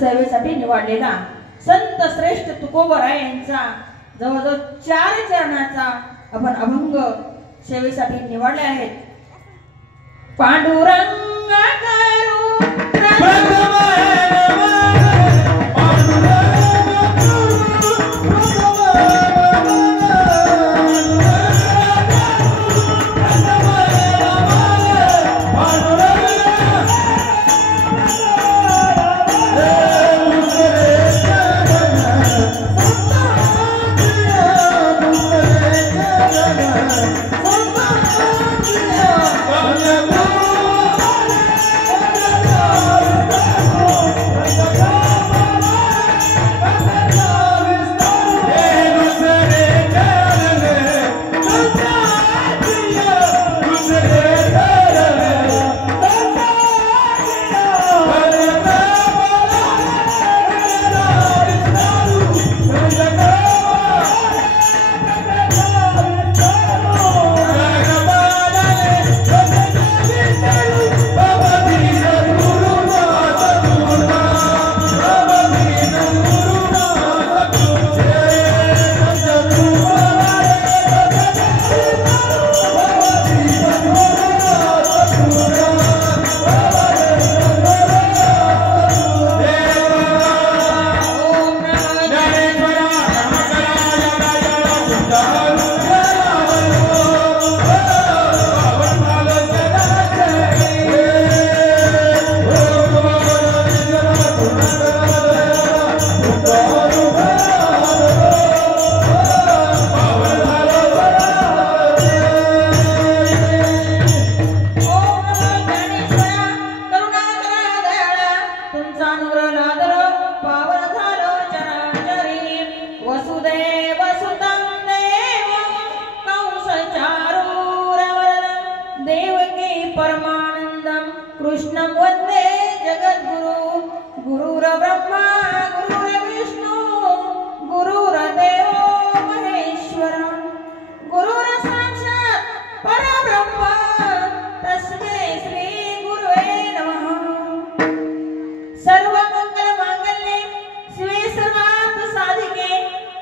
सेवेसाठी निवडलेला संत श्रेष्ठ तुकोबराय यांचा जवळजवळ 4 चरणाचा आपण अभंग सेवेसाठी निवडले आहेत. पांडुरंग करू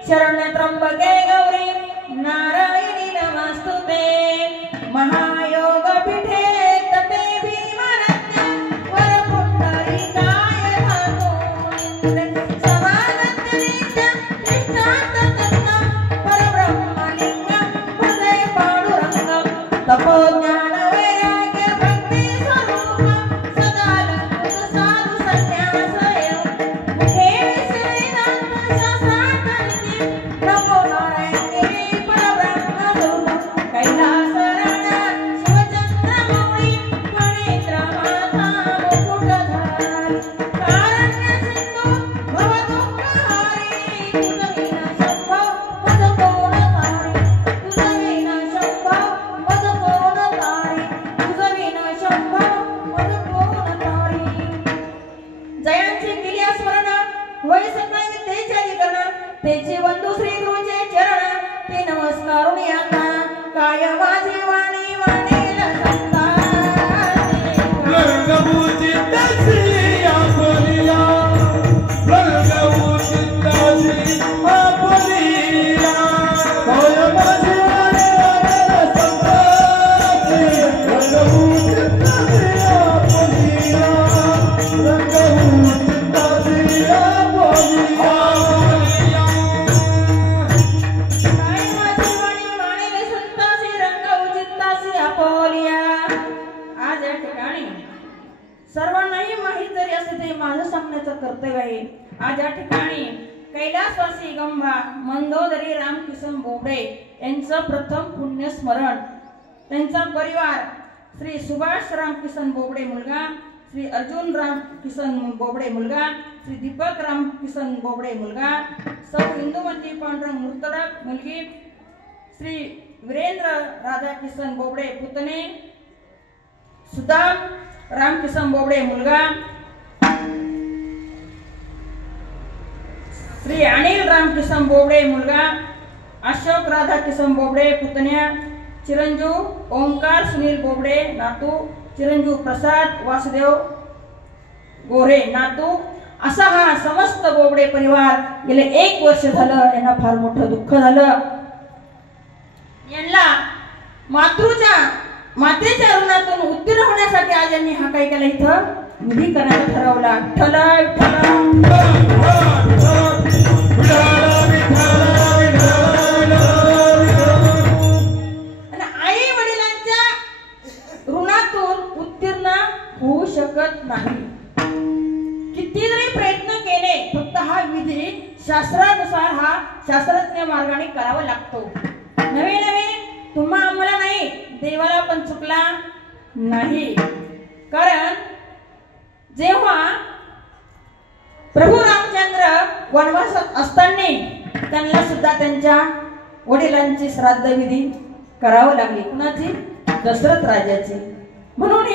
शरण्य त्र्यंबके गौरी नारायणी नमस्तुते. माझं सांगण्याचं कर्तव्य आहे. आज या ठिकाणी कैलासवासी गंभा मंदोदरी रामकिसन बोबडे यांचं प्रथम पुण्यस्मरण, त्यांचा परिवार श्री सुभाष रामकिसन बोबडे मुलगा, श्री अर्जुन रामकिसन बोबडे मुलगा, श्री दीपक रामकिसन बोबडे मुलगा, सौ इंदुमती पांडुरंग मुर्तडक मुलगी, श्री वीरेंद्र राधाकिसन बोबडे पुतणे, सुधा रामकिसन बोबडे मुलगा, श्री अनिल रामकिसन बोबडे मुलगा, अशोक राधाकिसन बोबडे पुतण्या, चिरंजीव ओंकार सुनील बोबडे नातू, चिरंजीव प्रसाद वासुदेव गोरे नातू, असा हा समस्त बोबडे परिवार गेले 1 वर्ष झालं यांना फार मोठं दुःख झालं. यांना मातेच्या ऋणातून उत्तीर्ण होण्यासाठी आज यांनी हा काय केला, इथं विधी करायला ठरवला. आई वडिलांच्या ऋणातून उत्तीर्ण होऊ शकत नाही. किती जरी प्रयत्न केले, फक्त हा विधी शास्त्रानुसार हा शास्त्रज्ञ मार्गाने करावा लागतो. नवे तुम्हा आम्हाला नाही, देवाला पण चुकला नाही. कारण जेव्हा प्रभू रामचंद्र वनवासात असताना त्यांना सुद्धा त्यांच्या वडिलांची श्राद्ध विधी करावं लागली. कुणाची? दशरथ राजाची. म्हणून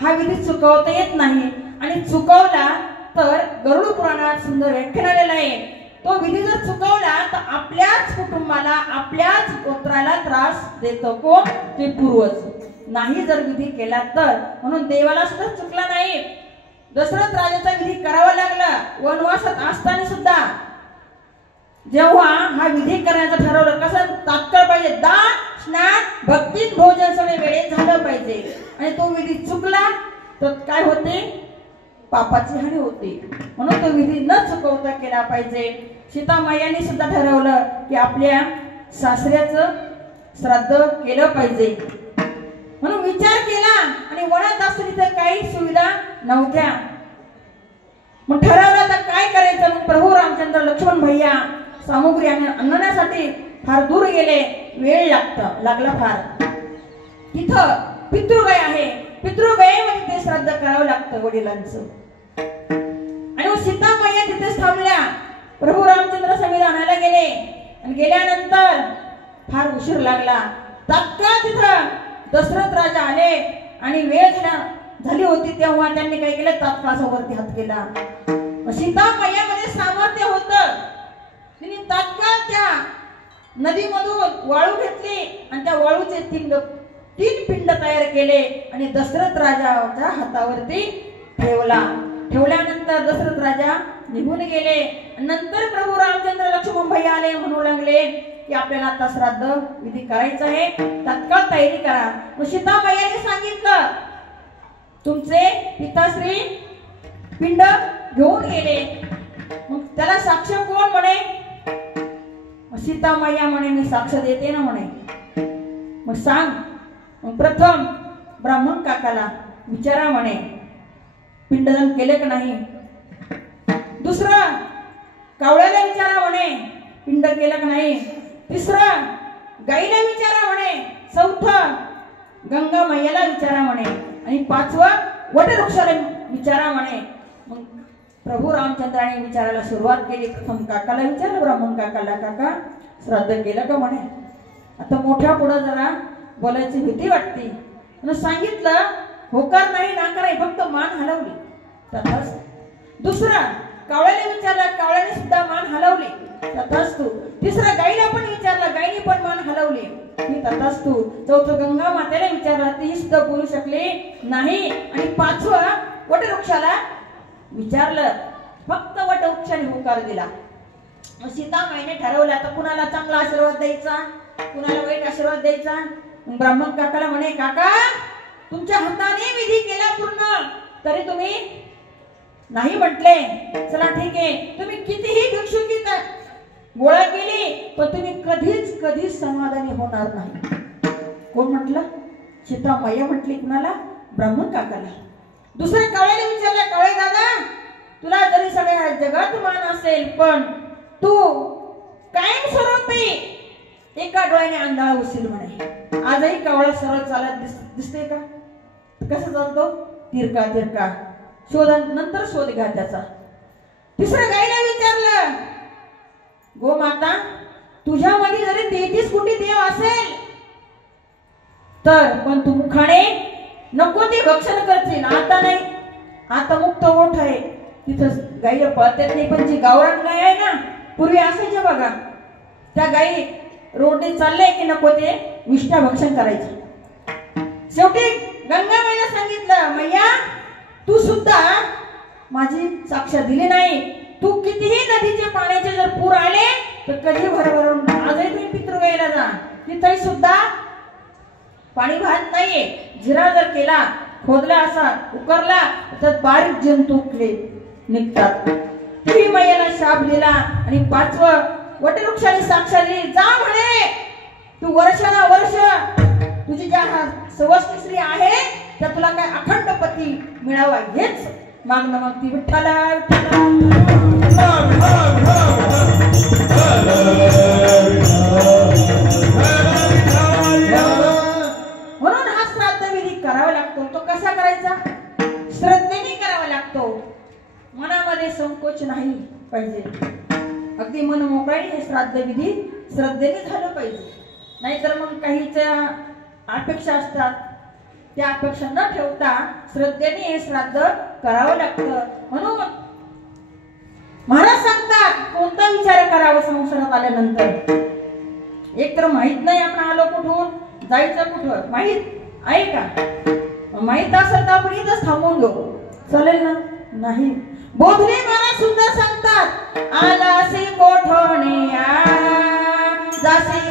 हा विधी चुकवता येत नाही, आणि चुकवला तर गरुड पुराणात सुंदर व्याख्यान आलेलं आहे. तो विधी जर चुकवला तर आपल्याच कुटुंबाला, आपल्याच गोत्राला त्रास देतो कोण? ते पूर्वज. नाही जर विधी केला तर. म्हणून देवाला सुद्धा चुकला नाही. दशरथ राजाचा विधी करावा लागला. वनवासात असताना सुद्धा जेव्हा हा विधी करण्याचं ठरवलं, कसं तात्काळ पाहिजे, दान स्नान भक्ती भोजन सगळे वेळेत झालं पाहिजे. आणि तो विधी चुकला तर काय होते? पापाची हानी होते. म्हणून तो विधी न चुकवता केला पाहिजे. सीतामायाने सुद्धा ठरवलं की आपल्या सासऱ्याचं श्राद्ध केलं पाहिजे. म्हणून विचार केला, आणि वनात असताना तिथे काही सुविधा नव्हत्या. मग ठरवलं तर काय करायचं. मग प्रभू रामचंद्र लक्ष्मण भैया सामुग्री आणण्यासाठी फार दूर गेले. वेळ लागला फार. तिथं पितृगाय आहे, पितृगायीमध्ये ते श्राद्ध करावं लागतं वडिलांचं. आणि मग सीतामाया तिथेच थांबल्या. प्रभू रामचंद्र समीर आणायला गेले, आणि गेल्यानंतर फार उशीर लागला. तात्काळ तिथं दशरथ राजा आले, आणि वेळ झाली होती तेव्हा त्यांनी काय केलं, तात्काळ वरती हात केला. सीतामायामध्ये सामर्थ्य होतं. तिने तात्काळ त्या नदीमधून वाळू घेतली, आणि त्या वाळूचे 3 पिंड तयार केले, आणि दशरथ राजाच्या हातावरती ठेवल्यानंतर दशरथ राजा निघून गेले. नंतर प्रभू रामचंद्र लक्ष्मण भैया आले, म्हणू लागले की आपल्याला आता श्राद्ध विधी करायचं आहे, तात्काळ तयारी करा. मग सीतामायाने सांगितलं, तुमचे पिताश्री पिंड घेऊन गेले. मग त्याला साक्ष कोण म्हणे? सीतामाया म्हणे, मी साक्ष देते ना म्हणे. मग सांग. मग प्रथम ब्राह्मण काकाला विचारा म्हणे, पिंडदान केले का नाही. दुसरं कावळ्याला विचारा म्हणे, पिंड केलं का नाही. तिसरं गाईला विचारा म्हणे. चौथं गंगा मैयाला विचारा म्हणे. आणि 5वं वटवृक्षाला विचारा म्हणे. मग प्रभू रामचंद्राने विचारायला सुरुवात केली. प्रथम काकाला विचारलं, ब्राह्मण काकाला, काका श्राद्ध केलं का म्हणे. आता मोठ्या पुढे जरा बोलायची भीती वाटते. सांगितलं, होकार नाही नाकार आहे, फक्त मान हलवली. तथास्तु. दुसरा कावळ्याने विचारलं, कावळ्याने सुद्धा मान हलवली. तथास्तु. तिसरा गाईला पण विचारलं, गाईने पण मान हलवली. तथास्तु. चौथं गंगा मातेला विचारलं, ती सुद्धा बोलू शकले नाही. आणि 5वं वटवृक्षाला विचारलं, फक्त वटवृक्षाने होकार दिला. सीतामाईने ठरवलं, आता कुणाला चांगला आशीर्वाद द्यायचा, कुणाला वाईट आशीर्वाद द्यायचा. ब्राह्मण काकाला म्हणे, काका तुमच्या हाताने विधी केला पूर्ण, तरी तुम्ही नाही म्हटले. चला ठीक आहे, तुम्ही कितीही भिक्षुकी गोळा केली, पण तुम्ही कधीच समाधानी होणार नाही. कोण म्हटलं? सीतामाया म्हटली. कुणाला? ब्राह्मण काकाला. दुसऱ्या कावळ्याने विचारलं, कावळे दादा तुला जरी सगळ्या जगात मान असेल पण तू कायमस्वरूपी एका डोळ्याने आंधळा होशील म्हणे. आजही कावळा सरळ चालत दिसते का? कसं चालतो? तिरका तिरका. नंतर शोध घ्या त्याचा. तिसरं गाईला विचारलं, गोमाता तुझ्यामध्ये जरी 33 कोटी देव असेल तर पण तू मुखाने नको ते भक्षण करशील. आता नाही, आता मुक्त ओठ आहे. तिथं गाईला पळतात नाही. पण जी गावरान गाय आहे ना, पूर्वी असायचे बघा, त्या गाई रोडने चालले की नको ते विष्ठा भक्षण करायचे. शेवटी गंगाबाईला सांगितलं, मैया तू सुद्धा माझी साक्ष दिली नाही. तू कितीही नदीचे पाण्याचे जर पूर आले तर कधी भरभरून आजही तुम्ही पितृगाईला जा, तिथेही सुद्धा पाणी वाहत नाहीये. जिरा जर केला, खोदला असा उकरला तर बारीक जंतू निघतात. ती मैयाला शाप दिला आणि 5वं वटवृक्षाने साक्ष दिली, जा म्हणे तू वर्षानुवर्ष तुझी ज्या सवस्ती स्त्री आहे त्या तुला काय अखंड पती मिळावा हेच मागणं मागती. विठ्ठला म्हणून हा श्राद्ध विधी करावा लागतो. तो कसा करायचा? श्रद्धेने करावा लागतो. मनामध्ये संकोच नाही पाहिजे. अगदी मन मोकळ्याने हे श्राद्ध विधी श्रद्धेने झालं पाहिजे. नाहीतर मग काहीच्या अपेक्षा असतात, त्या अपेक्षा न ठेवता श्रद्धेने हे श्राद्ध करावं लागतं. म्हणून महाराज सांगतात कोणता विचार करावा संसारात आल्यानंतर. एक तर माहित नाही आपण आलो कुठून, जायचं कुठं माहित आहे का? माहित असेल तर आपण इथंच थांबून घेऊ, चालेल ना? नाही. बोधले महाराज सुद्धा सांगतात, आलासी कोठोने जासी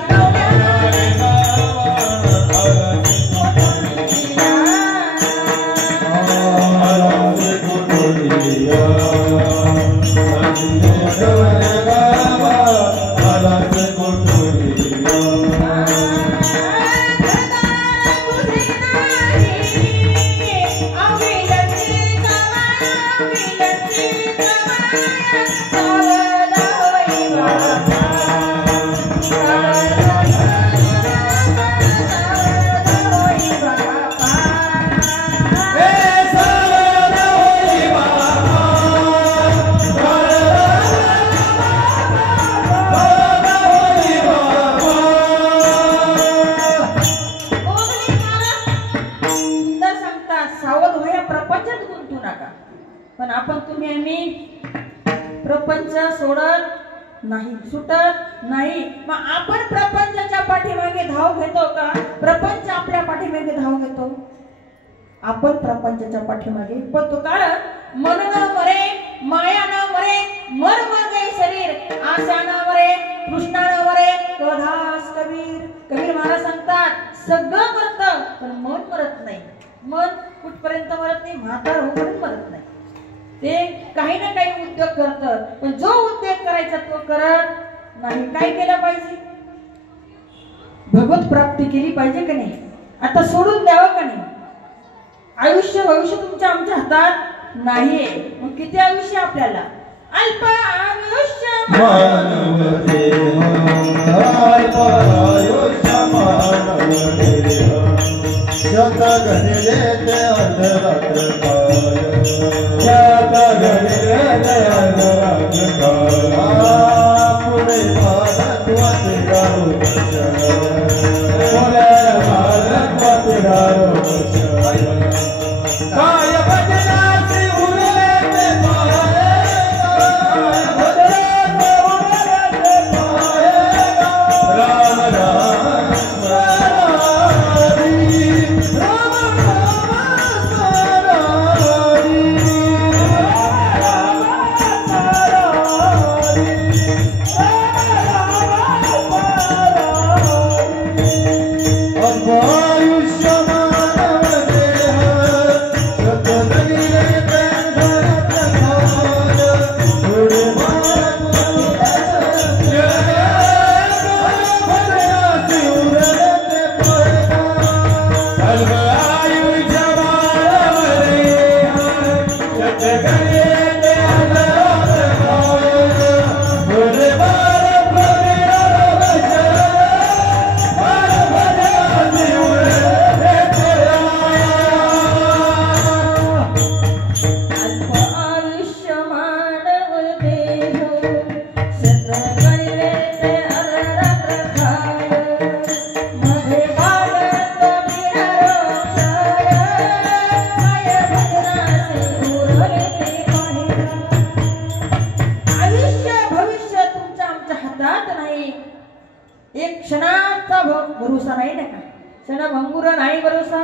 नाही, सुटत नाही. मग आपण प्रपंचाच्या पाठीमागे धाव घेतो का? प्रपंच आपल्या पाठीमागे धाव घेतो? आपण प्रपंचाच्या पाठीमागे पळतो. कारण मन न मरे, माया न मरे, मन मर गए शरीर, आशा न मरे, तृष्णा न मरे, क्रोधास कबीर. कबीर महाराज सांगतात सगळं मरतं पण मन मरत नाही. मन कुठपर्यंत मरत नाही? म्हातार होईपर्यंत मरत नाही. ते काही ना काही उद्योग करतं, पण जो उद्योग करायचा तो करत नाही. काय केलं पाहिजे? भगवत प्राप्ती केली पाहिजे का नाही? आता सोडून द्यावं का नाही? आयुष्य भविष्य तुमच्या आमच्या हातात नाहीये. मग किती आयुष्य आपल्याला? अल्प आयुष्य जय नाही भरोसा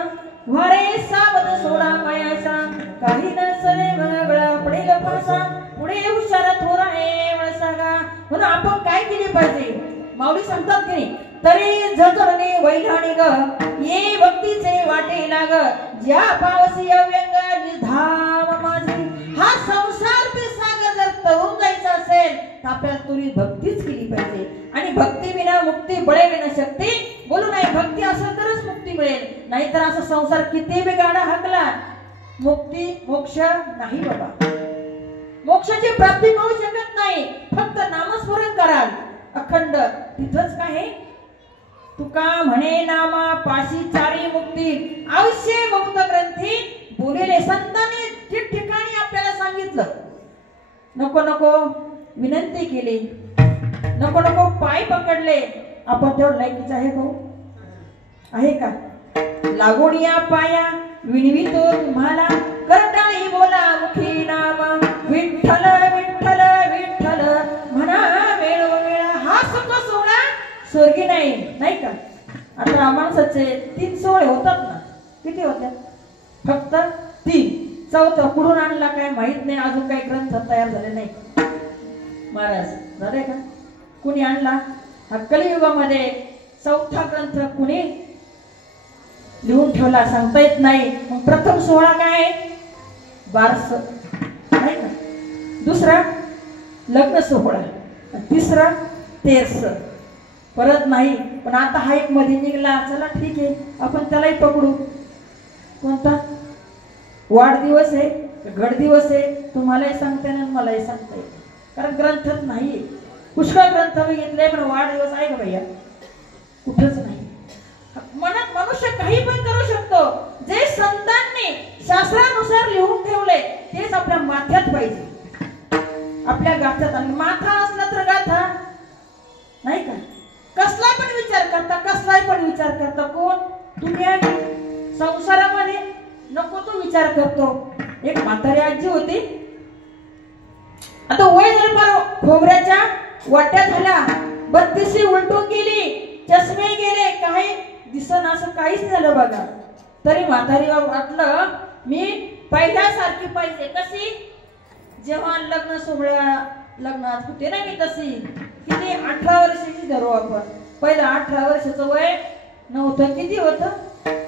वारे सावध सोडा मायाचा काही नसले गळा पडेल फासा पुढे हुशार थोरा आहे वळसागा. म्हणून आपण काय केले पाहिजे माऊली सांगतात की तरी झजणे वैलाणी ग ये भक्तीचे वाटे लाग ज्या पावसी अव्यंग निधाम माझी. हा संसार ते सागर जर तरून जायचा असेल तर आपल्याला तुरी भक्तीच केली पाहिजे. आणि भक्ती विना मुक्ती बळे विना शक्ती बोलू नाही. भक्ती असेल तरच मुक्ती मिळेल नाहीतर असा संसार किती बिगाडा हाकला मुक्ती मोक्ष नाही बाबा. मोक्षाची प्राप्ती मिळू शकत नाही फक्त नामस्मरण कराल अखंड तिथंच काय तुका म्हणे नामा पाशी चारी मुक्ती अवश्य मुक्त ग्रंथी बोलेले संतांनी ठिकठिकाणी आपल्याला सांगितलं. नको नको विनंती केली नको नको पाय पकडले आपण तेवढं लायकीच आहे भाऊ आहे का. लागून या पाया विनवितो तुम्हाला करताही बोला मुखी नाम विठ्ठल विठ्ठल विठ्ठल म्हणा वेळोवेळ. हा सुख सोहळा स्वर्गी नाही का. आता माणसाचे 3 सोहळे होतात ना किती होत्या फक्त 3. चौथा कुठून आणला काय माहित नाही अजून काही ग्रंथ तयार झाले नाही. महाराज झाले का कुणी आणला हा कलियुगामध्ये 4था ग्रंथ कुणी लिहून ठेवला सांगता येत नाही. मग प्रथम सोहळा काय बारस नाही का. दुसरा लग्न सोहळा तिसरा तेरस परत नाही. पण आता हा एक मध्ये निघाला चला ठीक आहे आपण त्यालाही पकडू. कोणता वाढदिवस आहे घड दिवस आहे तुम्हालाही सांगता ना मलाही सांगता येईल कारण ग्रंथच नाहीये. पुष्कळ ग्रंथ बघितले पण वाढदिवस आहे का भैया कुठंच नाही. मनात मनुष्य काही पण करू शकतो. जे संतांनी शास्त्रानुसार लिहून ठेवले तेच आपल्या माथ्यात पाहिजे आपल्या गाथ्यात. आणि माथा असला तर गाथा नाही का. कसला पण विचार करता कोण दुनिया संसारामध्ये नको तो विचार करतो. एक म्हातारी आजी होती आता वय झालं पार खोबऱ्याच्या वाट्या झाल्या 32 उलटून गेली चष्मे गेले काही दिसन असं काहीच झालं बघा. तरी म्हातारीला वाटलं मी पहिल्यासारखी पाहिजे. कशी जेव्हा लग्न सोहळ्या लग्नात होते ना मी तशी किती 18 वर्षाची धरू आपण. पहिलं 18 वर्षाचं वय नव्हतं किती होतं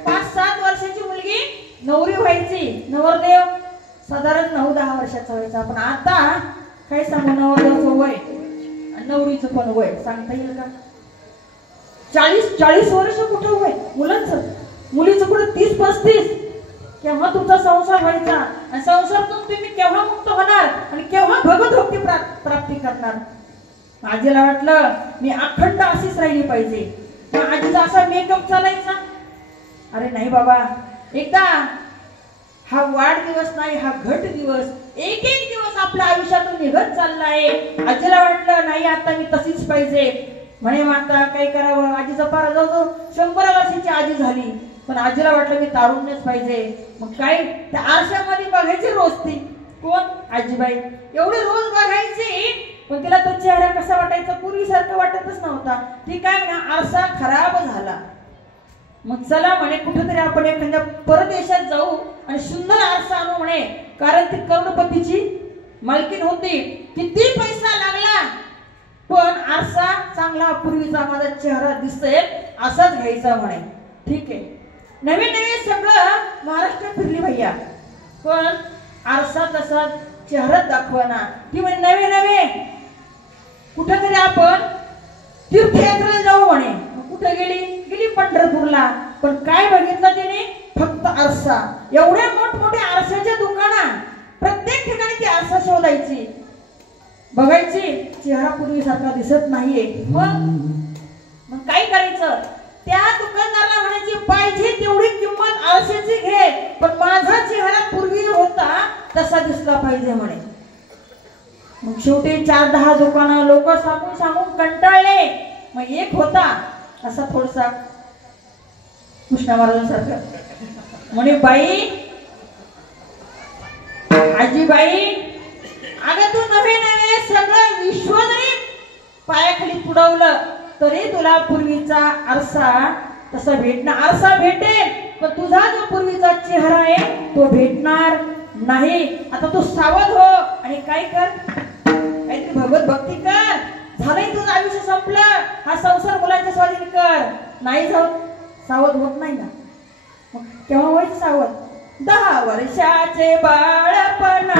5-7 वर्षाची मुलगी नवरी व्हायची. नवरदेव साधारण 9-10 वर्षाचा व्हायचा. पण आता काय सांगू नवरदेवाचं वय आणि नवरीचं पण वय सांगता येईल का. 40 वर्ष कुठं वय मुलांचं मुलीचं कुठं 30-35. केव्हा तुमचा संसार व्हायचा आणि संसारातून तुम्ही केव्हा मुक्त होणार आणि केव्हा भगवत भक्ती प्राप्ती करणार. आजीला वाटलं मी अखंड अशीच राहिली पाहिजे. मग आजीचा असा मेकअप चालायचा. अरे नाही बाबा एकदा हा वाढदिवस नाही हा घट दिवस एक दिवस आपल्या आयुष्यातून निघत चालला आहे. आजीला वाटलं नाही आता मी तशीच पाहिजे. म्हणे माता काय करावं आजीचा पारा जवळ 100 वर्षाची आजी झाली. पण आजीला वाटलं मी तारुण्यच पाहिजे. मग काय त्या आरशामध्ये बघायची रोज ती कोण आजीबाई एवढी रोज बघायची. पण तिला तो चेहरा कसा वाटायचा पूर्वीसारखं वाटतच नव्हता. ती काय ना आरसा खराब झाला. मग चला म्हणे कुठेतरी आपण एखाद्या परदेशात जाऊ आणि सुंदर आरसा आणू म्हणे. कारण ती करोडपतीची मालकीन होती. किती पैसा लागला पण आरसा चांगला पूर्वीचा माझा चेहरा दिसतोय असाच घ्यायचा म्हणे. ठीक आहे नवीन सगळं महाराष्ट्र फिरली भैया पण आरसा तसा चेहरा दाखवना. ती म्हणे नवे कुठेतरी आपण तीर्थयात्रेला जाऊ म्हणे. कुठे गेली पंढरपूरला. पण काय बघितलं तिने फक्त आरसा. एवढ्या मोठमोठ्या आरशाच्या दुकानात प्रत्येक ठिकाणी ती आरसा शोधायची बघायची चेहरा पूर्वीसारखा दिसत नाहीये. मग काय करायचं त्या दुकानदाराला म्हणायची पाहिजे तेवढी किंमत आरशाची घे पण माझा चेहरा पूर्वी होता तसा दिसला पाहिजे म्हणे. मग शेवटी 4-10 दुकानं लोक सांगून कंटाळले. मग एक होता असा थोडसा कृष्णा महाराजांसारखं म्हणे बाई आजीबाई अगं तू नवे सगळं विश्व जरी पायाखाली तुडवलं तरी तुला पूर्वीचा आरसा तसं भेटणार आरसा भेटेल पण तुझा जो पूर्वीचा चेहरा आहे तो भेटणार नाही. आता तू सावध हो आणि काय कर, काहीतरी भगवत भक्ती कर. झालंय तुझं आयुष्य संपलं, हा संसार मुलांच्या स्वाधीन कर. नाही सावध होत नाही ना, मग केव्हा व्हायचं सावध? 10 वर्षाचे बाळपण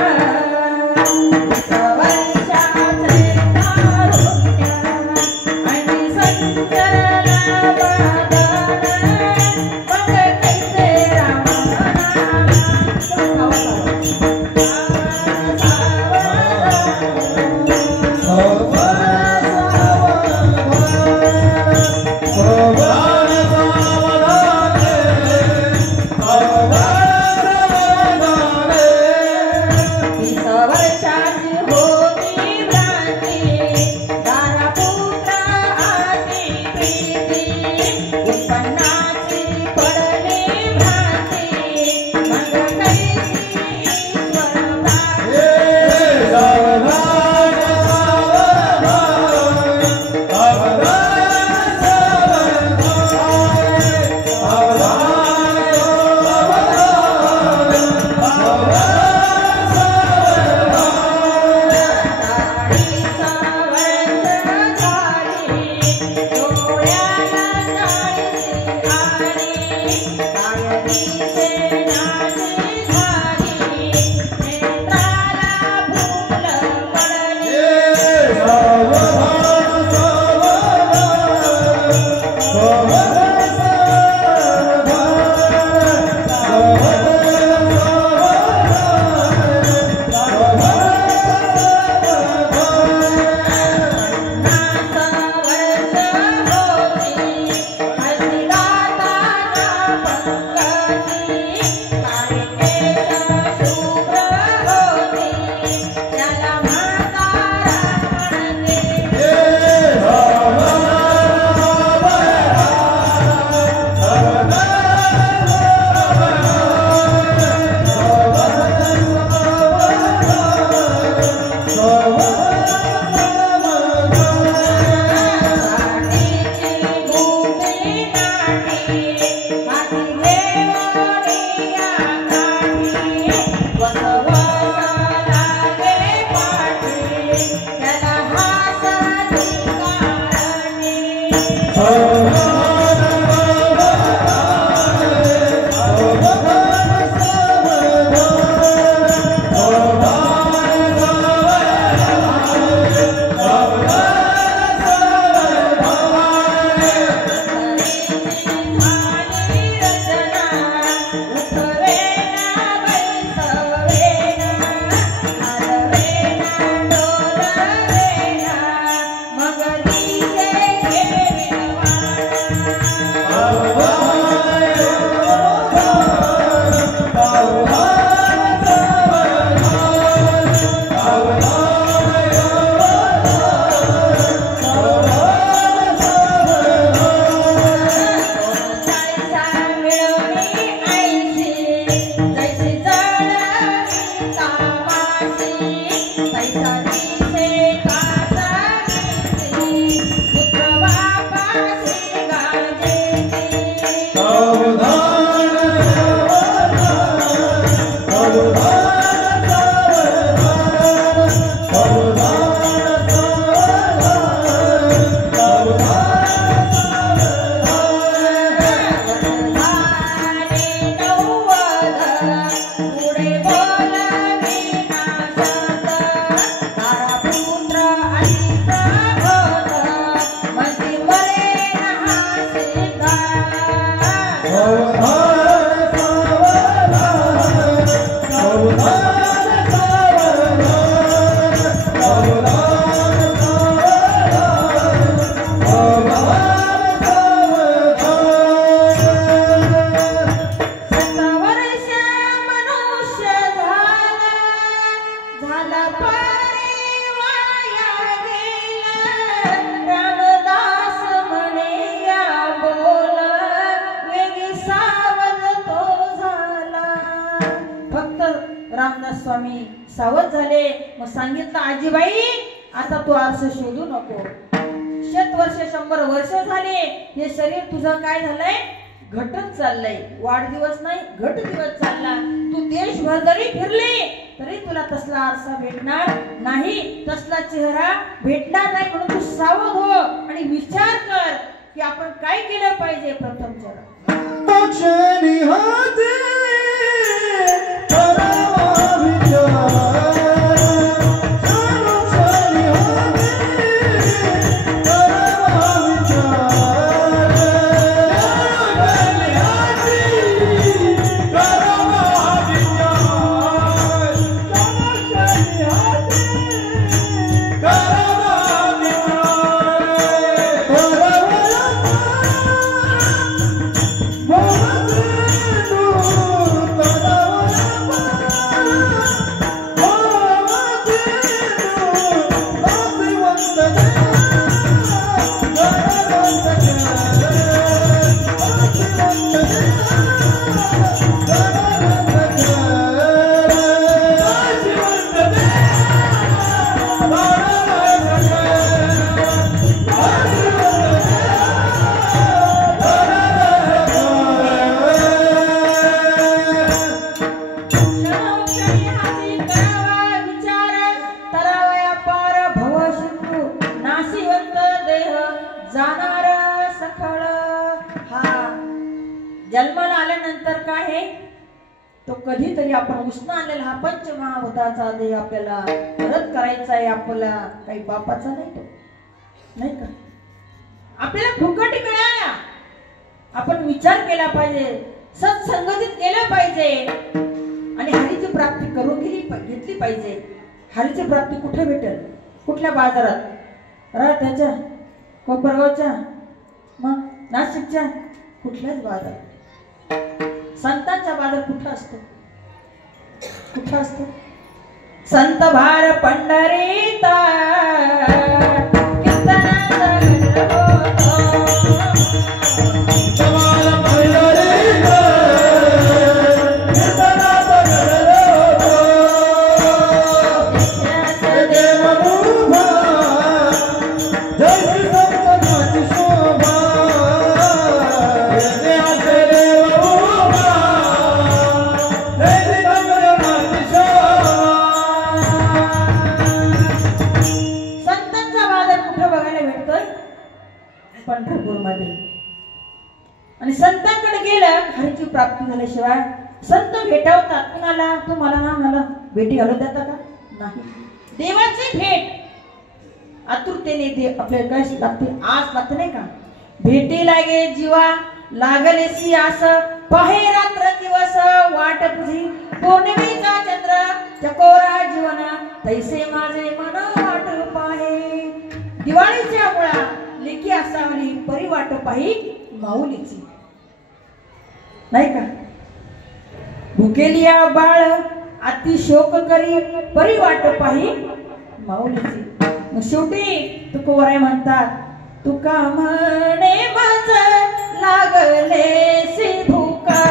सावध झाले. मग सांगितलं आजीबाई आता तू आरसा शोधू नको, वर्ष 100 वर्ष झाले हे शरीर तुझं काय झालंय घटत चाललंय. वाढदिवस नाही घट दिवस चालला. तू देशभर जरी फिरले तरी तुला तसला आरसा भेटणार नाही, तसला चेहरा भेटणार नाही. म्हणून तू सावध हो आणि विचार कर की आपण काय केलं पाहिजे. प्रथम चरण जन्माला आल्यानंतर काय आहे तो कधीतरी आपण उष्ण आणलेला हा पंचमहाभूताचा देह आपल्याला परत करायचा आहे. आपला काही बापाचा नाही तो नाही का. आपल्याला फुकट मिळाला. आपण विचार केला पाहिजे, सत्संगतीत गेलं पाहिजे आणि हरीची प्राप्ती करून घेतली पाहिजे. हरीची प्राप्ती कुठे भेटेल? कुठल्या बाजारात? राहत्याच्या, कोपरगावच्या, मग नाशिकच्या कुठल्याच बाजारात. संतांचा बाजार कुठं असतो? कुठं असतो? संत भार पंढरीता पंढरपूरमध्ये. आणि संतांकडे गेलं हरीची प्राप्ती झाल्याशिवाय संत भेटवतात. कुणाला? तुम्हाला ना मला भेटी घालून देतात का? नाही. देवाची भेट आतुरतेने ते आपल्याला काय लागते? आस लागते नाही का? भेटी लागे जीवा लागलेसी आस पाहे रात्र दिवस वाट तुझी पौर्णिमेचा चंद्र चकोरा जीवन तैसे माझे मन वाट पाहे. दिवाळीच्या मुळा लेखी असावली परी वाट पाही माऊलीची नाही का. भुकेलिया बाळ अति शोक करी परी वाट पाही माऊलीची. मग शेवटी तुकोबराय म्हणतात तुका म्हणे माझ लागले सी भूका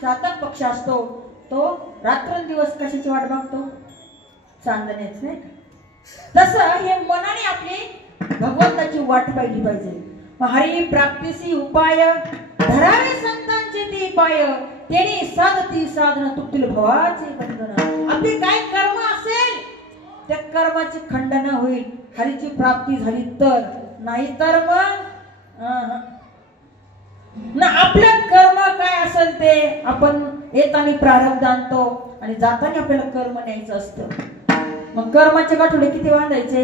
चातक पक्ष असतो तो रात्रंदिवस कशाची वाट बघतो? चांदण्याच नाही का. तसं हे मनाने आपली भगवंताची वाट पाहिली पाहिजे. हरी प्राप्तीसी उपाय धरावे संतांचे ती पाय त्यांनी साधती साधन तुटतील भवाचे बंधन. आपली काय कर्म असेल त्या कर्माची खंडन होईल हरीची प्राप्ती झाली तर. नाही तर मग ना आपलं कर्म काय असेल ते आपण येताना प्रारब्ध आणतो आणि जाताना आपल्याला कर्म न्यायचं असतं. मग कर्माचे गाठोडे किती बांधायचे?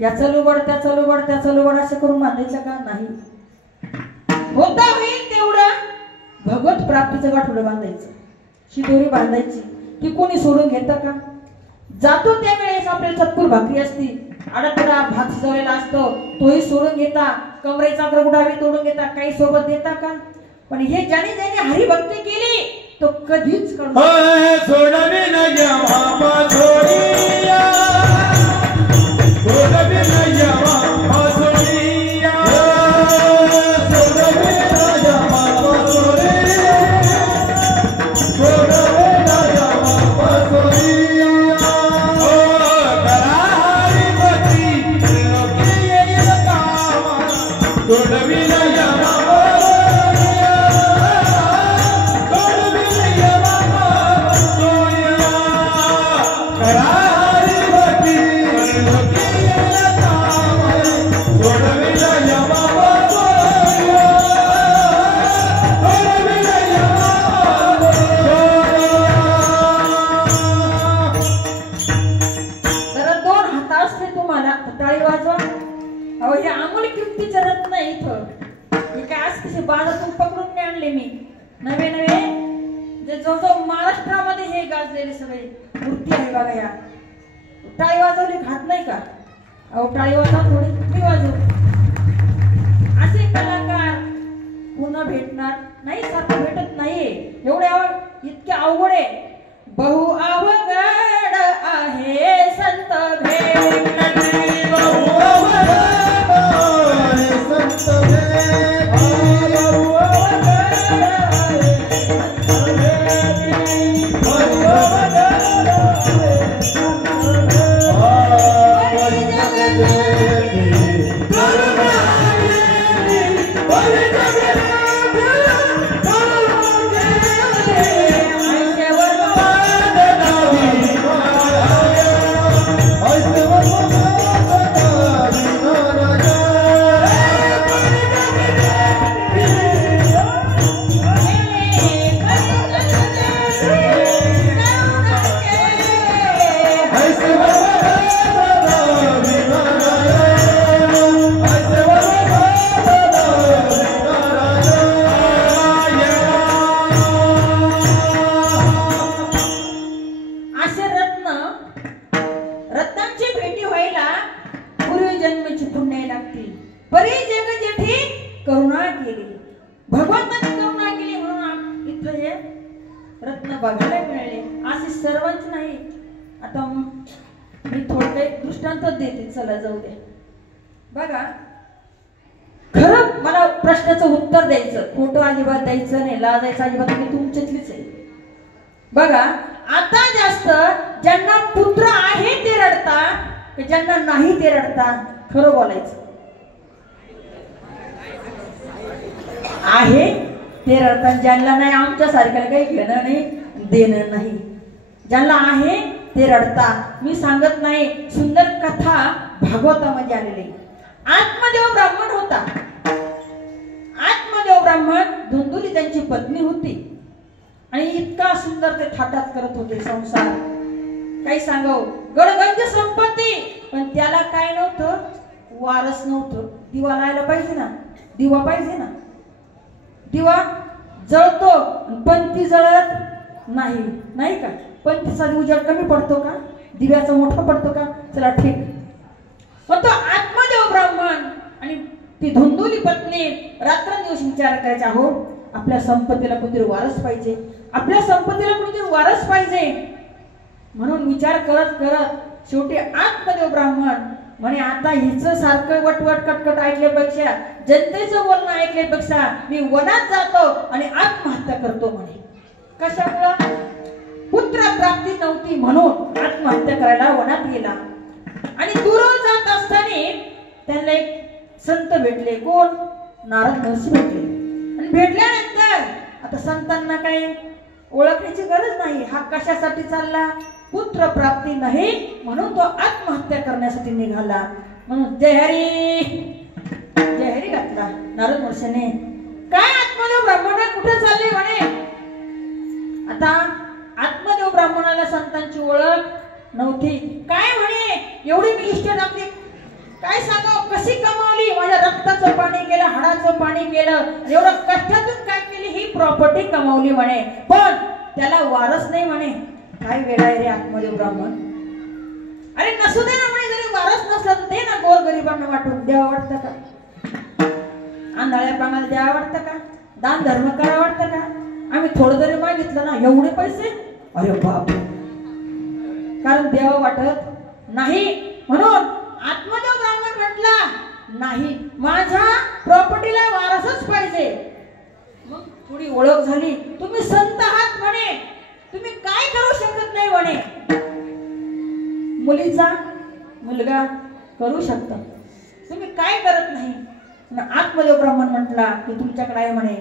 याचा लुबड त्याचा लुबड त्याचा लुबड असं करून बांधायचं का? नाही. होता होईल तेवढं भगवत प्राप्तीचं गाठोडे बांधायचं, शिदोरी बांधायची. ती कोणी सोडून घेतं का? जातो त्यावेळेस आपल्याला चतकुर भाकरी असती, आडातडा भात शिजवलेला असतो, तोही सोडून घेता. कमरेचा गुडावी तोडून घेता, काही सोबत देता का? पण हे ज्याने ज्याने हरिभक्ती केली तो कधीच सोडवी नया बाबा छोडिया, सोडवी नया बाबा छोडिया, सोडवी नया बाबा छोडिया, सोडवी नया बाबा छोडिया. ओ करारी भक्ती लोके येईल कामा, सोडवी नया बाबा बाजारातून पकडून आणले मी. नवे नवे जे जवळजवळ महाराष्ट्रामध्ये हे गाजलेले सगळे मूर्ती आहे बघा. या टाळी वाजवली खात नाही का? अहो टाळी वाजवा थोडी, मी वाजव. असे कलाकार पुन्हा भेटणार नाही, सारखं भेटत नाहीये. एवढे इतके अवघड आहे. बहु अवघड आहे संत भेटणे, बहु अवघड आहे संत भेटणे. बघायला मिळाले असे सर्वच नाही. आता मी थोडक्यात दृष्टांत देते, चला जाऊ दे. बघा खरं मला प्रश्नाचं उत्तर द्यायचं, खोटं अजिबात द्यायचं नाही, लाजायचं अजिबात नाही, तुमच्यातलीच आहे. बघा आता जास्त ज्यांना पुत्र आहे ते रडता, ज्यांना नाही ते रडता. खरं बोलायचं आहे ते रडतात, ज्यांना नाही आमच्या सारख्याला काही घेणं नाही देणं नाही. ज्यांना आहे ते रडतात. मी सांगत नाही, सुंदर कथा भागवतामध्ये आलेली. आत्मदेव ब्राह्मण होता. आत्मदेव ब्राह्मण धुंदुली त्यांची पत्नी होती आणि इतका सुंदर ते थाटात करत होते संसार. काही सांगाव गडगंज संपत्ती, पण त्याला काय नव्हतं, वारस नव्हतं. दिवा लायला पाहिजे ना, दिवा पाहिजे ना. दिवा जळतो पण ती जळत नाही, नाही का? पण तिचा उजेड कमी पडतो का? दिव्याचा मोठा पडतो का? चला ठीक. मग तो आत्मदेव ब्राह्मण आणि ती धुंदुली पत्नी रात्रंदिवस विचार करायचा, हो आपल्या संपत्तीला कोणतरी वारस पाहिजे, आपल्या संपत्तीला कोणतरी वारस पाहिजे. म्हणून विचार करत करत शेवटी आत्मदेव ब्राह्मण म्हणे, आता हिचं सारखं वटवट कटकट ऐकल्यापेक्षा, जनतेचं बोलणं ऐकल्यापेक्षा मी वनात जातो आणि आत्महत्या करतो म्हणे. कशामुळं? पुत्र प्राप्ती नव्हती म्हणून आत्महत्या करायला वनात गेला. आणि दूरवर जात असताना त्यांना एक संत भेटले. कोण? नारद महर्षी भेटले. आणि भेटल्यानंतर आता संतांना काही ओळखण्याची गरज नाही. हा कशासाठी चालला? पुत्र प्राप्ती नाही म्हणून तो आत्महत्या करण्यासाठी निघाला. म्हणून जय हरी जय हरी घातला नारद महर्षीने. काय आत्मदेव ब्राह्मणा कुठे चालले म्हणे? आता आत्मदेव ब्राह्मणाला संतांची ओळख नव्हती. काय म्हणे एवढी मी इष्ट आपली काय सांगावं कशी कमावली, माझ्या रक्ताचं पाणी केलं, हाडाचं पाणी केलं, एवढं कष्टातून काय केली, ही प्रॉपर्टी कमावली म्हणे. पण त्याला वारस नाही म्हणे. काय वेळ आहे रे आत्मदेव ब्राह्मण. अरे नसू दे ना म्हणे, जरी वारस नसला तर दे ना गोरगरिबांना वाटून. द्यावं वाटतं का? आंधळ्या प्राण्याला द्यावं वाटतं का? दान धर्म करावं वाटतं का? आम्ही थोडं जरी मागितलं ना एवढे पैसे, अरे बाप, कारण द्यावं वाटत नाही. म्हणून आत्मदेव ब्राह्मण म्हटला नाही, माझ्या प्रॉपर्टीला वारसच पाहिजे. मग थोडी ओळख झाली. तुम्ही संत आहात म्हणे, तुम्ही काय करू शकत नाही म्हणे. मुलीचा मुलगा करू शकता, तुम्ही काय करत नाही. आत्मदेव ब्राह्मण म्हटला की तुमच्याकडे आहे म्हणे.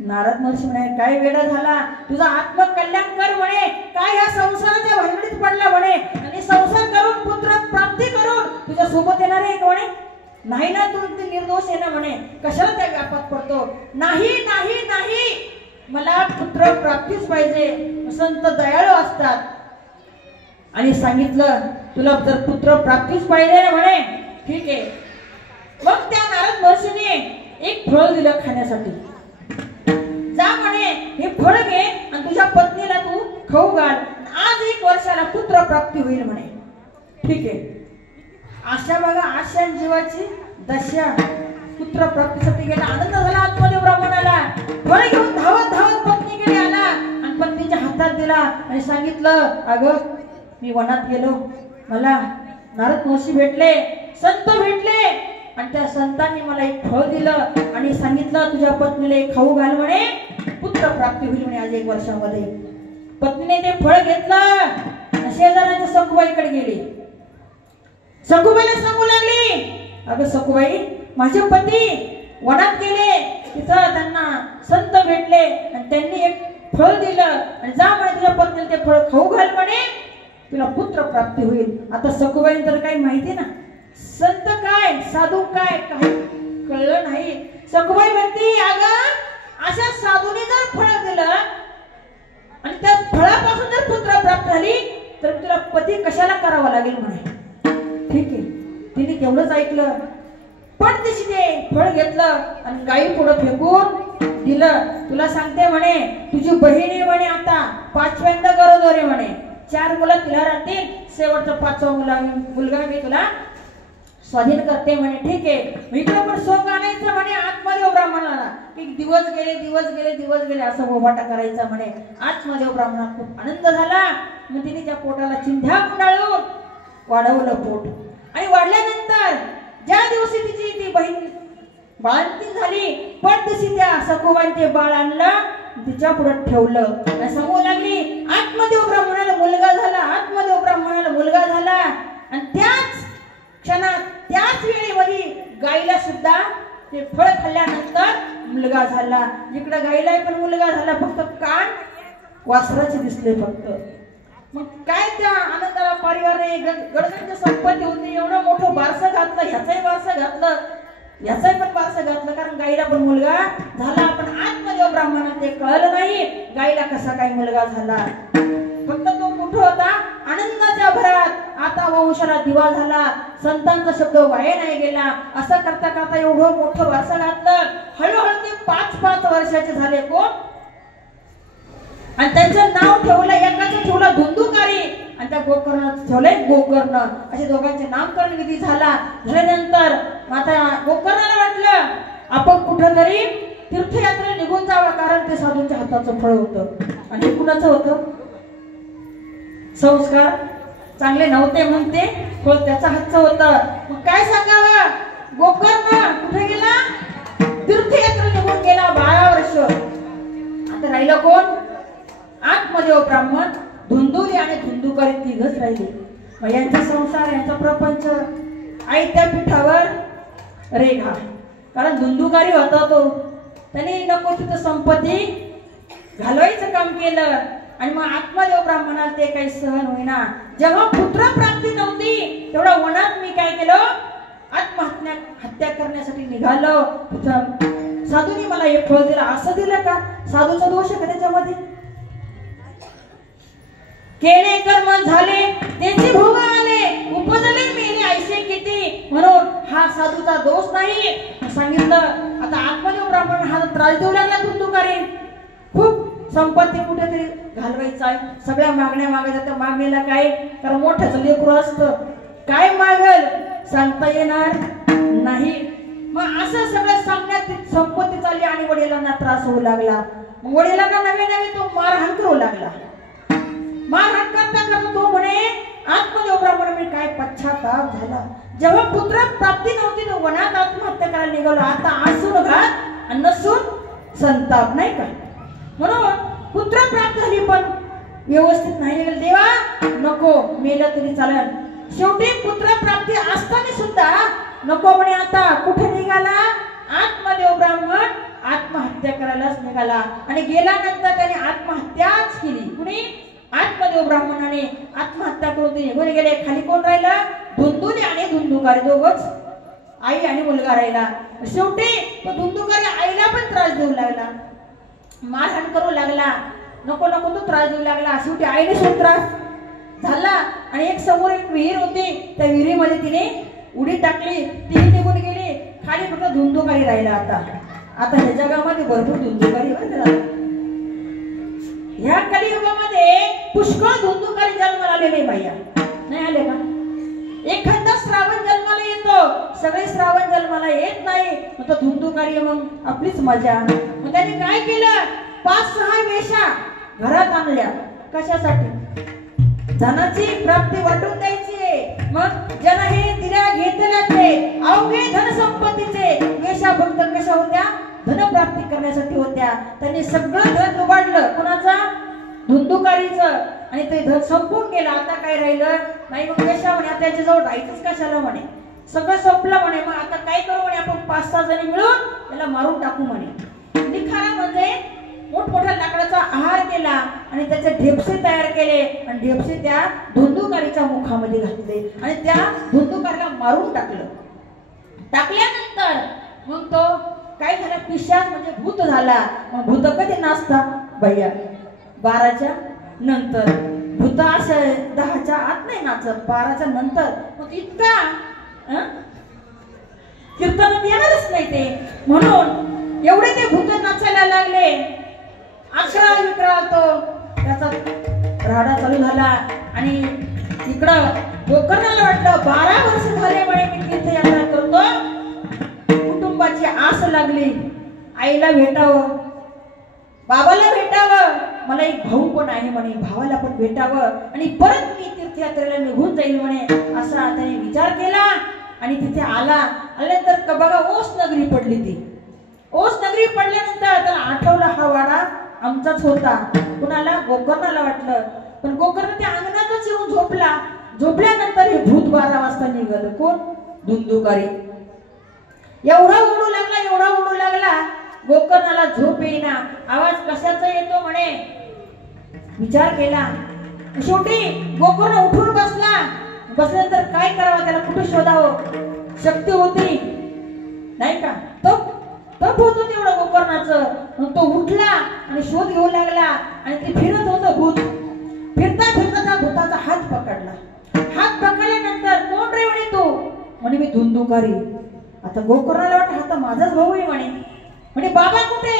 नारद महर्षी म्हणे काय वेडा झाला, तुझा आत्मकल्याण कर म्हणे. काय ह्या संसाराच्या भानगडीत पडला म्हणे, आणि संसार करून पुत्र प्राप्ती करून तुझ्या सोबत येणार आहे म्हणे. नाही ना, तू निर्दोष आहे ना म्हणे, कशाला त्या व्यापात पडतो. नाही नाही नाही, मला पुत्र प्राप्तीच पाहिजे. संत दयाळू असतात आणि सांगितलं तुला जर पुत्र प्राप्तीच पाहिजे म्हणे, ठीक आहे. मग त्या नारद महर्षीने एक फळ दिलं खाण्यासाठी. जा म्हणे, हे फळ घे आणि तुझ्या पत्नीला तू खाऊ घाल, आज 1 वर्षाला पुत्र प्राप्ती होईल म्हणे. ठीक आहे. आशा बघा, आशा जीवाची दशा. पुत्र प्राप्तीसाठी गेला. आनंद झाला आत्मदेव ब्राह्मणाला. फळ घेऊन धावत धावत पत्नीकडे आला आणि पत्नीच्या हातात दिला आणि सांगितलं, अगं मी वनात गेलो, मला नारद महर्षी भेटले, संत भेटले, आणि त्या संतांनी मला एक फळ दिलं आणि सांगितलं तुझ्या पत्नीला खाऊ घाल म्हणे, पुत्र प्राप्ती होईल म्हणे आज 1 वर्षामध्ये. पत्नीने ते फळ घेतलं, शेजाऱ्याच्या सखुबाईकडे गेली. सखुबाईला सांगू लागली, अगं सखुबाई, माझे पती वनात गेले, तिथं त्यांना संत भेटले आणि त्यांनी एक फळ दिलं आणि जा म्हणे तुझ्या पत्नीला ते फळ खाऊ घाल म्हणे, तुला पुत्र प्राप्ती होईल. आता सखुबाई तर काही माहिती ना, संत काय साधू काय काही कळलं नाही. सखुबाई म्हणती, अगं अशा साधूने जर फळ दिलं आणि त्या फळापासून जर पुत्र प्राप्त झाली तर तुला पती कशाला करावा लागेल म्हणे. ठीक आहे, तिने तेवढंच ऐकलं. पण दिवशी ते फळ घेतलं आणि गाई पुढं फेकून दिलं. तुला सांगते म्हणे, तुझी बहीण आहे म्हणे, आता 5व्यांदा गरोदर आहे म्हणे, 4 मुलं तिला राहतील, शेवटचा 5वा मुलगा मी तुला स्वाधीन करते म्हणे. ठीक आहे. इकडे पण सोंग आणायचं म्हणे आत्मदेव ब्राह्मणाला, की दिवस गेले दिवस गेले दिवस गेले असं बोबाटा करायचा म्हणे. आत्मदेव ब्राह्मणाला खूप आनंद झाला. मग तिने त्या पोटाला चिंध्या गुंडाळून वाढवलं पोट. आणि वाढल्यानंतर ज्या दिवशी तिची ती बहीण बाळंतीण झाली, पण दिवशी त्या सखुबाईने ते बाळ आणलं, तिच्या पुढे ठेवलं आणि सांगू लागली, आत्मदेव ब्राह्मणाला मुलगा झाला, आत्मदेव ब्राह्मणाला मुलगा झाला. आणि त्याच क्षणात त्याच वेळेमध्ये गाईला सुद्धा ते फळ खाल्ल्यानंतर मुलगा झाला. इकडे गाईला पण मुलगा झाला, फक्त कान वासराचे दिसले फक्त. मग काय त्या आनंदाला परिवाराने गडगडच्या संपत्ती होती, एवढं मोठं बारसं घातलं, ह्याचंही बारसं घातलं, ह्याचंही पण बारसं घातलं, कारण गाईला पण मुलगा झाला. पण आत्मदेव ब्राह्मणाला ते कळलं नाही गाईला कसा काय मुलगा झाला. फक्त तो कुठं होता, आनंदाच्या भरात आता वंशाला दिवा झाला, संतांचा शब्द वाया नाही गेला. असं करता करता एवढं मोठं बारसं घातलं. हळूहळू ते 5-5 वर्षाचे झाले. कोण? आणि त्यांचं नाव ठेवलं, एकाचं ठेवलं धुंदुकारी आणि त्या गोकर्णाचं ठेवलंय गोकर्ण. असे दोघांचे नामकरण विधी झाल्यानंतर आता गोकर्णाला वाटलं आपण कुठं तरी तीर्थयात्रा निघून जावं, कारण ते साधूंच्या हाताचं फळ होतं. आणि कुणाचं होतं? संस्कार चांगले नव्हते म्हणून ते फळ त्याचा हातचं होतं. मग काय सांगावं, गोकर्ण कुठे गेला? तीर्थयात्रा निघून गेला 12 वर्ष. आता राहिलं कोण? आत्मदेव ब्राह्मण, धुंदुरी आणि धुंदुकारी तिघच राहिले. मग यांचा संसार, यांचा प्रपंच आयत्या पीठावर रेघा. कारण धुंदुकारी होता तो, त्याने नको तिथं संपत्ती घालवायचं काम केलं. आणि मग आत्मदेव ब्राह्मणाला ते काही सहन होईना. जेव्हा पुत्र प्राप्ती नव्हती तेवढा वनात मी काय केलं, हत्या करण्यासाठी निघालो. साधूने मला एक फळ दिलं. असं दिलं का? साधूचा दोष आहे का त्याच्यामध्ये? केले कर्म झाले त्याचे भोग आले, उपजले मेले ऐसे किती. म्हणून हा साधूचा दोष नाही. सांगितलं आता आत्मदेव ब्राह्मण हा त्रास देऊ लागला धुंदुकारी. खूप संपत्ती कुठेतरी घालवायचा आहे, सगळ्या मागण्या मागायच्या. त्या मागणीला काय, कारण मोठ्याचं लेकरू असतं, काय मागल सांगता येणार नाही. मग असं सगळं सांगण्यात संपत्ती चालली आणि वडिलांना त्रास होऊ लागला. मग वडिलांना नवे नवे तो मारहाण करू लागला. मारहाण करता करता तो म्हणे आत्मदेव ब्राह्मण मी काय पश्चाताप झाला. जेव्हा पुत्र प्राप्ती नव्हती तो वनात आत्महत्या करायला निघालो. आता आसून घात आणि नसून संताप, नाही का. म्हणून पुत्र प्राप्त झाली पण व्यवस्थित नाही निघाल. देवा नको, मेलं तरी चालेल. शेवटी पुत्र प्राप्ती असताना सुद्धा नको म्हणे. आता कुठे निघाला आत्मदेव ब्राह्मण, आत्महत्या करायलाच निघाला. आणि गेल्यानंतर त्याने आत्महत्याच केली. कुणी, आत्मदेव ब्राह्मणाने आत्महत्या करून ते निघून गेले. खाली कोण राहिला, धुंदुली आणि धुंदुकारी, दोघच आई आणि मुलगा राहिला. शेवटी तो धुंदुकारी आईला पण त्रास देऊ लागला, मारहाण करू लागला. नको नको तो त्रास देऊ लागला. शेवटी आईने सुद्धा त्रास झाला. आणि एक समोर एक विहीर होती, त्या विहिरीमध्ये तिने उडी टाकली, तीही निघून गेली. खाली फक्त धुंदुकारी राहिला. आता ह्या जगामध्ये भरपूर धुंदुकारी बरं. ह्या कलियुगामध्ये पुष्कळ धुंदुकारी जन्माला आलेले बाया नाही आले का. एखादा श्रावण जन्माला येतो, सगळे श्रावण जन्माला येत नाही. मग धुंदुकारी मग आपलीच मजा. मग त्याने काय केलं, 5-6 वेशा घरात आणल्या. कशासाठी, धनाची प्राप्ती वाटून द्यायची. मग जन हे दिल्या घेतल्या ते अवघे धन संपत्तीचे वेशा फक्त कशा होत्या, धन प्राप्ती करण्यासाठी होत्या. त्यांनी सगळं धन लुबाडलं, कोणाचा, धुंदुकारीचं. आणि ते धन संपून गेलं. आता काय राहिलं नाही. मग वेशा म्हणे त्याच्याजवळ राहायचंच कशाला म्हणे, सगळं संपलं म्हणे. मग आता काय करू म्हणे, आपण 5-6 जणी मिळून त्याला मारून टाकू म्हणे. निखारा म्हणजे मोठमोठ्या लाकडाचा आहार केला आणि त्याचे ढेपसे तयार केले. आणि ढेपसे त्या धुंदुकारीच्या मुखामध्ये घातले आणि त्या धुंदुकारीला मारून टाकलं. टाकल्यानंतर मग तो काय झाला, पिशाच म्हणजे भूत झाला. मग भूत कधी नाचतात भैया, 12च्या नंतर. भूत असं 10च्या आत नाही नाचत, 12च्या नंतर. मग इतका कीर्तनात येणारच नाही ते. म्हणून एवढे ते भूत नाचायला लागले. 11 विक्राळ तो त्याचा राडा चालू झाला. आणि इकडं गोकर्णाला वाटलं 12 वर्ष झाले म्हणे मी तीर्थयात्रा करतो. कुटुंबाची आस लागली, आईला भेटावं, बाबाला भेटावं, मला एक भाऊ पण आहे म्हणे, भावाला पण भेटावं आणि परत मी तीर्थयात्रेला निघून जाईल म्हणे. असा त्याने विचार केला. आणि तिथे आल्यानंतर बघा ओस नगरी पडली. ती ओस नगरी पडल्यानंतर त्याला आठवला हा वाडा आमचाच होता. कुणाला, गोकर्णाला वाटलं. पण गोकर्ण त्या अंगणातच येऊन झोपला. झोपल्यानंतर हे भूत 12 वाजता निघालं. कोण, धुंदुकारी. एवढा ओढू लागला गोकर्णाला झोप येईना. आवाज कशाचा येतो म्हणे, विचार केला. शेवटी गोकर्ण उठून बसल्यानंतर काय करावं, त्याला कुठे शोधावं. शक्ती होती नाही का, तप होतं तेवढं गोकर्णाचं. मग तो उठला आणि शोध घेऊ लागला. आणि ते फिरत होतं भूत. फिरता त्या भूताचा हात पकडला. हात पकडल्यानंतर कोण रे म्हणे तू, म्हणे मी धुंदुकारी. आता गोकर्णाला वाटत हा तर माझाच भाऊ आहे म्हणे. म्हणे बाबा कुठे,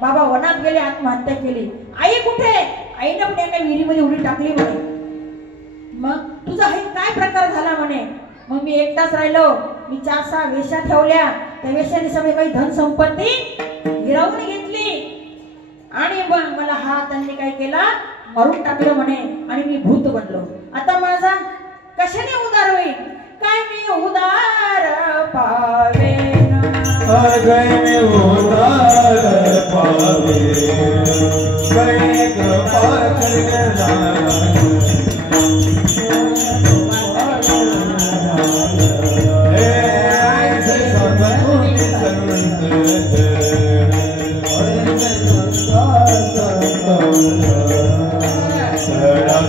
बाबा वनात गेले, आत्महत्या केली. आई कुठे, आईने पण एका विहिरीमध्ये उडी टाकली म्हणे. मग तुझा हे काय प्रकार झाला म्हणे. मग मी एकटाच राहिलो. मी 4-6 वेशा ठेवल्या. त्या वेशाने सगळी काही धन संपत्ती हिरावून घेतली. आणि मग मला हा त्यांनी काय केला, मारून टाकलं म्हणे. आणि मी भूत बनलो. आता माझा कशाने उद्धार होईल, काय मी उद्धार पावेन, अगय मी उद्धार पावेन, काय कृपा करना.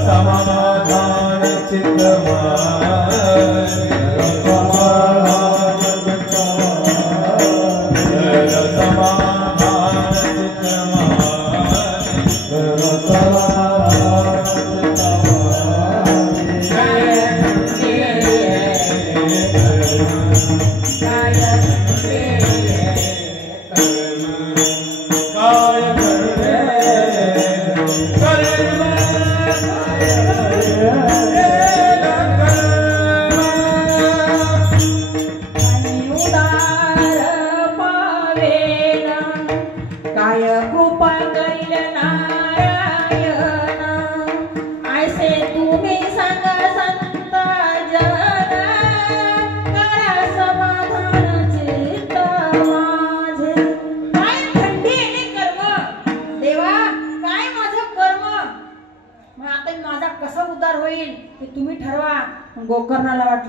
समाधान चित्त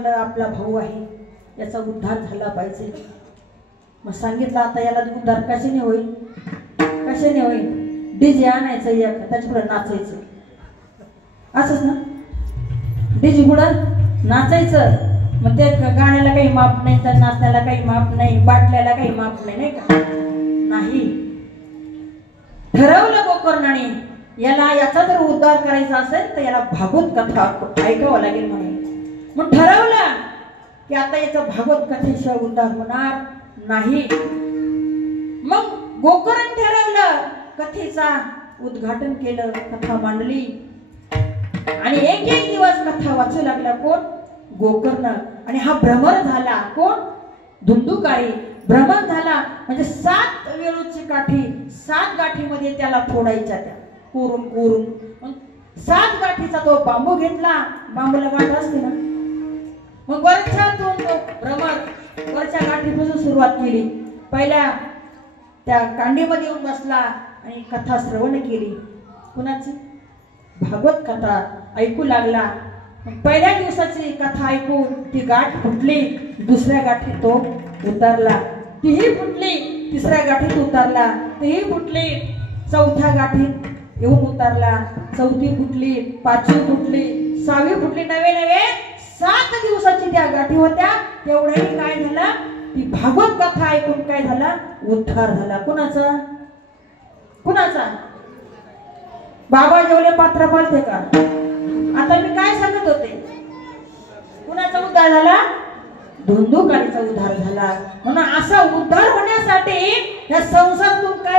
वाटलं आपला भाऊ आहे, याचा उद्धार झाला पाहिजे. मग सांगितलं आता याला उद्धार कशाने होईल, कशाने होईल? डीजे आणायचं, एक त्याच्या पुढे नाचायचं, असंच ना, डीजे पुढं नाचायचं. मग ते गाण्याला काही माप नाही, तर नाचण्याला काही माप नाही, बाटल्याला काही माप नाही, नाही का? नाही. ठरवलं गोकर्णाने याला याचा जर उद्धार करायचा असेल तर याला भागवत कथा ऐकावं लागेल म्हणे. मग ठरवलं की आता याचा भागवत कथेशिवाय उद्धार होणार नाही. मग गोकर्ण ठरवलं, कथेचा उद्घाटन केलं, कथा मांडली आणि एक एक दिवस कथा वाचू लागला कोण? गोकर्ण. आणि हा भ्रमर झाला कोण? धुंदुकारी. भ्रमण झाला म्हणजे 7 वेळूची काठी 7 गाठीमध्ये त्याला फोडायच्या, त्या कोरून कोरून. मग 7 गाठीचा तो बांबू घेतला, बांबूला गाठ असते ना, मग वरच्यातून तो भ्रमर वरच्या गाठीपासून सुरुवात केली. पहिल्या त्या कांडीमध्ये येऊन बसला आणि कथा श्रवण केली. कुणाची? भागवत कथा ऐकू लागला. पहिल्या दिवसाची कथा ऐकून ती गाठ फुटली, दुसऱ्या गाठीत तो उतरला, तीही फुटली, तिसऱ्या गाठीत उतरला, तीही फुटली, चौथ्या गाठीत येऊन उतरला, चौथी फुटली, पाचवी फुटली, 6वी फुटली. नवे 7 दिवसाची त्या गाठी होत्या. तेवढंही काय झालं? ती भागवत कथा ऐकून काय झाला? उद्धार झाला. कुणाचा? कुणाचा? बाबा जेवले पात्र पाळते का? आता मी काय सांगत होते? कुणाचा उद्धार झाला? धुंदुकारीचा उद्धार झाला. म्हणून असा उद्धार होण्यासाठी या संसारातून काय